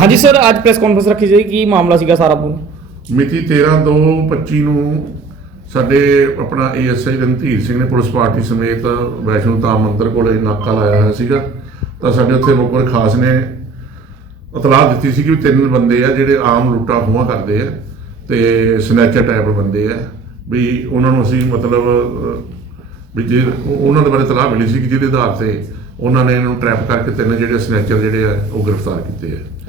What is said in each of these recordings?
ਹਾਂਜੀ ਸਰ ਅੱਜ press conference ਰੱਖੀ ਜਾਈ ਕੀ ਮਾਮਲਾ ਸੀਗਾ ਸਾਰਾ ਪੂਰਾ ਮਿਤੀ 13/2/25 ਨੂੰ ਸਾਡੇ ਆਪਣਾ ਏਐਸਆਈ ਰਣਧੀਰ ਸਿੰਘ ਨੇ ਪੁਲਿਸ ਪਾਰਟੀ ਸਮੇਤ ਵੈਸ਼ਨੂ ਤਾਂ ਮੰਦਰ ਕੋਲੇ ਨਾਕਾ ਲਾਇਆ ਹੋਇਆ ਸੀਗਾ ਤਾਂ ਸਾਡੇ ਉੱਥੇ ਮੁਕਰ ਖਾਸ ਨੇ ਇਤਲਾਹ ਦਿੱਤੀ ਸੀ ਕਿ ਤਿੰਨ ਬੰਦੇ ਆ ਜਿਹੜੇ ਆਮ ਲੁੱਟਾ ਖੋਹਾਂ ਕਰਦੇ ਆ ਤੇ ਸਨੈਚਰ ਟਾਈਪ ਬੰਦੇ ਆ ਵੀ ਉਹਨਾਂ ਨੂੰ ਅਸੀਂ ਮਤਲਬ ਵੀ ਜੇ ਉਹਨਾਂ ਦੇ ਬਾਰੇ ਇਤਲਾਹ ਮਿਲੀ ਸੀ ਕਿ ਜਿਹਦੇ ਆਧਾਰ ਤੇ ਉਹਨਾਂ ਨੇ ਇਹਨੂੰ ਟਰੈਪ ਕਰਕੇ ਤਿੰਨ ਜਿਹੜੇ ਸਨੈਚਰ ਜਿਹੜੇ ਆ ਉਹ ਗ੍ਰਿਫਤਾਰ ਕੀਤੇ ਆ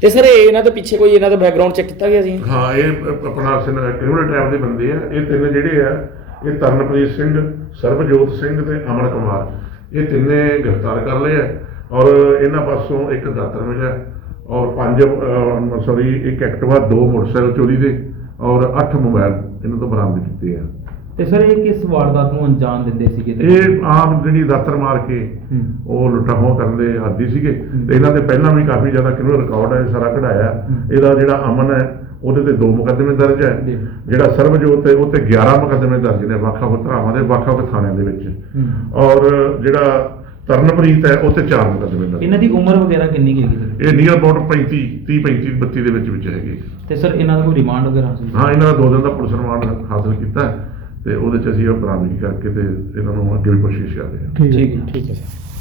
ਤੇ ਸਰ ਇਹਨਾਂ ਦੇ ਪਿੱਛੇ ਕੋਈ ਇਹਨਾਂ ਦਾ ਬੈਕਗ੍ਰਾਉਂਡ ਚੈੱਕ ਕੀਤਾ ਗਿਆ ਸੀ ਹਾਂ ਇਹ ਆਪਣਾ ਕ੍ਰਿਮੀਨਲ ਟਾਈਪ ਦੇ ਬੰਦੇ ਆ ਇਹ ਤਿੰਨ ਜਿਹੜੇ ਆ ਇਹ ਤਰਨਪ੍ਰੀਤ ਸਿੰਘ ਸਰਬਜੋਤ ਸਿੰਘ ਤੇ ਅਮਰ ਕੁਮਾਰ ਇਹ ਤਿੰਨੇ ਗ੍ਰਿਫਤਾਰ ਕਰ ਲਏ ਆ ਔਰ ਇਹਨਾਂ ਪਾਸੋਂ ਇੱਕ ਦਾਤਰ ਮਿਲਿਆ ਔਰ ਪੰਜ ਸੌਰੀ ਇੱਕ ਐਕਟਿਵਾ ਦੋ ਮੋਟਰਸਾਈਕਲ ਚੋਰੀ ਦੇ ਔਰ ਅੱਠ ਮੋਬਾਈਲ ਇਹਨਾਂ ਤੋਂ ਬਰਾਮਦ ਕੀਤੇ ਆ ਤੇ ਸਰ ਇਹ ਕਿਸ ਵਾਰਦਾਤ ਨੂੰ ਅੰਜਾਮ ਦਿੰਦੇ ਸੀਗੇ ਇਹ ਆਮ ਜਿਹੜੀ ਦਾਤਰ ਮਾਰ ਕੇ ਉਹ ਲੁੱਟਾਹੋਂ ਕਰਦੇ ਹੱਦੀ ਸੀਗੇ ਤੇ ਇਹਨਾਂ ਦੇ ਪਹਿਲਾਂ ਵੀ ਕਾਫੀ ਜ਼ਿਆਦਾ ਕਿਲੋ ਰਿਕਾਰਡ ਹੈ ਸਾਰਾ ਕਢਾਇਆ ਇਹਦਾ ਜਿਹੜਾ ਅਮਨ ਹੈ ਉਹਦੇ ਤੇ ਦੋ ਮੁਕੱਦਮੇ ਦਰਜ ਹੈ ਜਿਹੜਾ ਸਰਬਜੋਤ ਹੈ ਉਹ ਤੇ 11 ਮੁਕੱਦਮੇ ਦਰਜ ਨੇ ਵਾਖਾ ਵੱਖ ਦੇ ਵਾਖਾ ਵੱਖ ਦੇ ਵਿੱਚ ਔਰ ਜਿਹੜਾ ਤਰਨਪ੍ਰੀਤ ਹੈ ਉਹ ਤੇ 4 ਮੁਕੱਦਮੇ ਦਰਜ ਇਹਨਾਂ ਦੀ ਉਮਰ ਵਗੈਰਾ ਕਿੰਨੀ ਹੈਗੀ ਇਹ ਨੀਅਰ ਅਬਾਊਟ 35 30 35 32 ਦੇ ਵਿੱਚ ਵਿੱਚ ਹੈਗੇ ਤੇ ਸਰ ਇਹਨਾਂ ਦਾ ਕੋਈ ਰਿਮਾਂਡ ਵਗੈਰਾ ਹਾਂ ਇਹਨਾਂ ਦਾ ਦੋ ਦਿਨ ਦਾ ਪੁਲਿਸ ਰਿਮਾਂਡ ਹਾਸਲ ਕੀਤਾ ਤੇ ਉਹਦੇ ਚ ਅਸੀਂ ਉਹ ਪ੍ਰਾਪਤ ਕਰਕੇ ਤੇ ਇਹਨਾਂ ਨੂੰ ਅੱਗੇ ਵੀ ਕੋਸ਼ਿਸ਼ ਕਰ ਰਹੇ ਹਾਂ ਠੀਕ ਹੈ ਠੀਕ ਹੈ ਸਰ